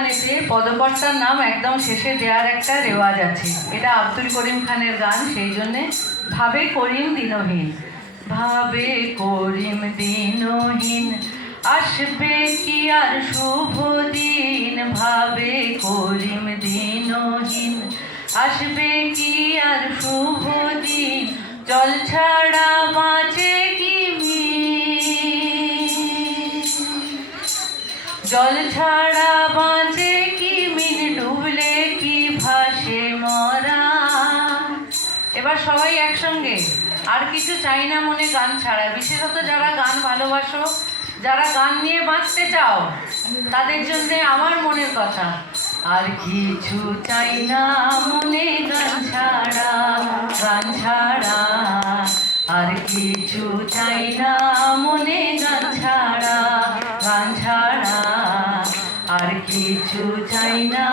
গানেতে পদকর্তার নাম একদম শেষে দেওয়ার একটা রেওয়াজ আছে। এটা আব্দুল করিম খানের গান, সেই জন্যে ভাবে করিম দিনহীন। ভাবে করিম দিনহীন, আসবে কি আর শুভ দিন। ভাবে করিম দিনহীন, আসবে কি আর শুভ দিন। জল ছাড়া বাঁচে কি মিন, জল ছাড়া বাঁচে কি মিন, ডুবলে কি ভাসে মরা। এবার সবাই একসঙ্গে, আর কিছু চাই না মনে গান ছাড়া। বিশেষত যারা গান ভালোবাসো, যারা গান নিয়ে বাঁচতে চাও, তাদের জন্যে আমার মনের কথা। আর কিছু চাই না মনে গান ছাড়া, গান ছাড়া। আর কিছু চাই না মনে গান ছাড়া, গান ছাড়া। আর কিছু চাই না।